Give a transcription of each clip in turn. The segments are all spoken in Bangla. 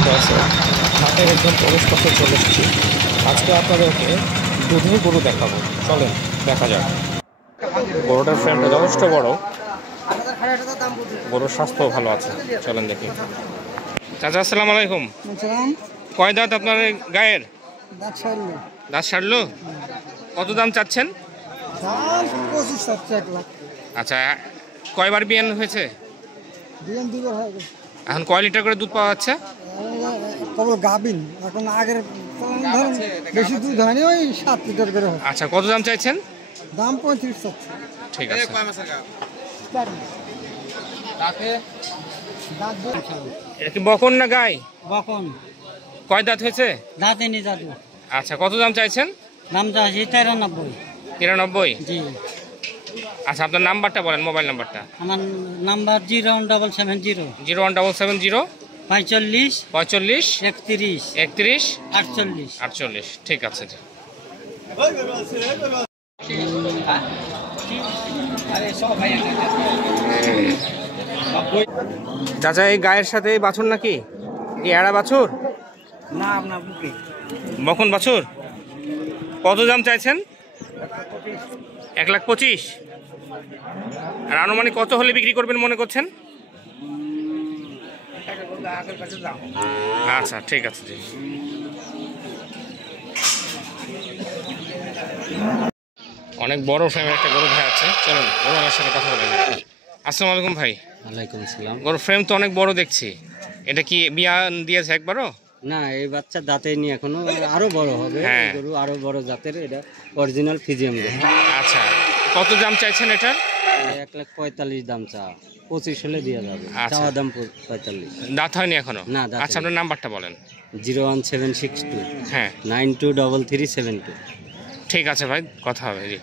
দেখতে আছে হাটের একদম প্রবেশ পথে চলে এসেছি। আজকে আপনাদেরকে দুধের গরু দেখাবো, চলেন দেখা যাক। গরুটার ফ্রেমটা যথেষ্ট বড়, গরুর স্বাস্থ্য ভালো আছে, চলেন দেখি। চাচা আসসালামু আলাইকুম। কয় দাঁত আপনার গায়ের? দাঁত সারলো। কত দাম চাচ্ছেন? আচ্ছা, কয়বার বিয়ান হয়েছে? এখন কয় লিটার করে দুধ পাওয়া যাচ্ছে? এখন আগের বেশি দুধ হয়নি, ওই 7 লিটার করে। আচ্ছা, কত দাম চাইছেন? দাম 35 চাচ্ছে। ঠিক আছে। এটা কি বকন না গাই? বকন। কয় দাঁত হয়েছে? দাঁতে নি দাদু। আচ্ছা, কত দাম চাইছেন? দাম চাইছি 93। 93? জি। আচ্ছা, আপনার নাম্বারটা বলেন, মোবাইল নাম্বারটা। আমার নাম্বার 01770 01770 45 45 31 31 48 48। ঠিক আছে। চাচা, এই গায়ের সাথে এই বাছুর নাকি? এই এড়া বাছুর না, আপনার বুকে বকন বাছুর। কত দাম চাইছেন? 1,25,000। আর আনুমানিক কত হলে বিক্রি করবেন মনে করছেন? আচ্ছা, ঠিক আছে। অনেক বড় ফ্রেমের একটা গরু ভাই আছে, চলুন গরু আমার সাথে কথা বলে। আসসালামু আলাইকুম ভাই। ওয়ালাইকুম আসসালাম। গরু ফ্রেম তো অনেক বড় দেখছি, এটা কি বিয়া দিয়েছে একবারও? না, এই বাচ্চা দাঁতে নি এখনো, আরো বড় হবে। হ্যাঁ। গরু আরো বড় জাতের, এটা অরিজিনাল ফিজিয়াম গরু। আচ্ছা, কত দাম চাইছেন এটার? 1,45,000 দাম চা, 25 হলে দেওয়া যাবে। আচ্ছা। চাওয়া দাম 45। দাঁত হয়নি এখনো? না, দাঁত আচ্ছা, আপনার নাম্বারটা বলেন। 01762 হ্যাঁ, 923372। ঠিক আছে ভাই, কথা হবে। জি,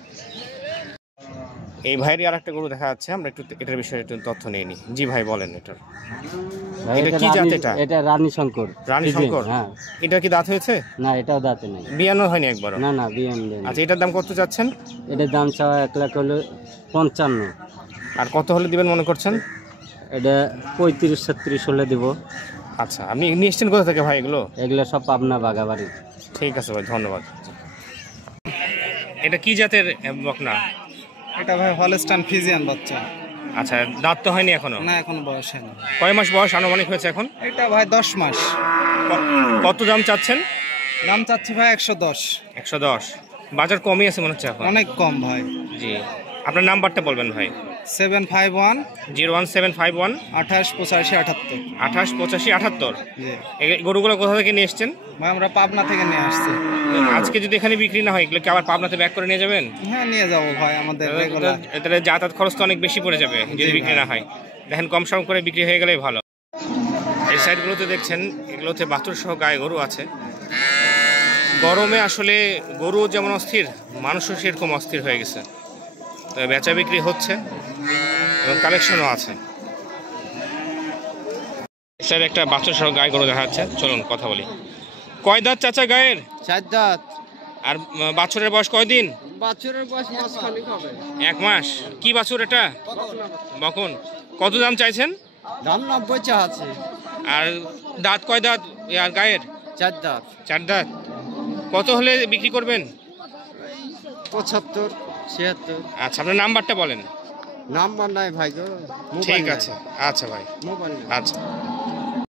এই ভাইয়েরই আর একটা গরু দেখা যাচ্ছে, আমরা একটু এটার বিষয়ে একটু তথ্য নিয়ে নিই। জি ভাই, বলেন এটার। এটা কি জাত? এটা রানী শঙ্কর। রানী শঙ্কর? হ্যাঁ। এটা কি দাঁত হয়েছে? না, এটাও দাঁতে নেই। বিয়ানো হয়নি একবারও? না, বিএম দেন। আচ্ছা, এটার দাম কত চাচ্ছেন? এটার দাম চাওয়া 1,55,000। আর কত হলে দিবেন মনে করছেন? এটা 35-36 হলে দিব। আচ্ছা, আপনি নিয়ে এসছেন কোথা থেকে ভাই এগুলো? এগুলো সব পাবনা বাগাবাড়ি। ঠিক আছে ভাই, ধন্যবাদ। এটা কি জাতের বকনা? এটা ভাই হলস্টাইন ফ্রিজিয়ান বাচ্চা। আচ্ছা, দাঁত তো হয়নি এখনো? না, এখনো বয়স হয়নি। কয় মাস বয়স আনুমানিক হয়েছে এখন? এটা ভাই 10 মাস। কত দাম চাচ্ছেন? দাম চাচ্ছি ভাই 110। 110? বাজার কমই আছে মনে হচ্ছে এখন। অনেক কম ভাই। জি, আপনার নাম্বারটা বলবেন ভাই। 751 01751 28 85 78। 28 85 78। জি এই গরুগুলো কোথা থেকে নিয়ে এসছেন? ভাই, আমরা পাবনা থেকে নিয়ে আসছি। আজকে যদি এখানে বিক্রি না হয়, এগুলো কি আবার পাবনাতে ব্যাক করে নিয়ে যাবেন? হ্যাঁ, নিয়ে যাবো ভাই, আমাদের রেগুলার। তাহলে যাতায়াত খরচ তো অনেক বেশি পড়ে যাবে যদি বিক্রি না হয়। দেখেন, কম সম করে বিক্রি হয়ে গেলেই ভালো। এই সাইডগুলোতে দেখছেন, এগুলোতে বাছুর সহ গায়ে গরু আছে। গরমে আসলে গরু যেমন অস্থির, মানুষও সেরকম অস্থির হয়ে গেছে। তো বেচা বিক্রি হচ্ছে এবং কালেকশনও আছে। স্যার, একটা বাছুর সহ গায়ে গরু দেখা যাচ্ছে, চলুন কথা বলি। কয় দাঁত চাচা গায়ের? 4 দাঁত। আর বাছুরের বয়স কয়দিন? বাছুরের বয়স মাসখানেক হবে। 1 মাস। কি বাছুর এটা? বকন। কত দাম চাইছেন? দাম 90 চা আছে। আর দাঁত কয় দাঁত আর গায়ের? 4 দাঁত। 4 দাঁত। কত হলে বিক্রি করবেন? 75 76। আচ্ছা, আপনার নাম্বারটা বলেন। নাম্বার নাই ভাই গো। ঠিক আছে। আচ্ছা ভাই, মোবাইল। আচ্ছা।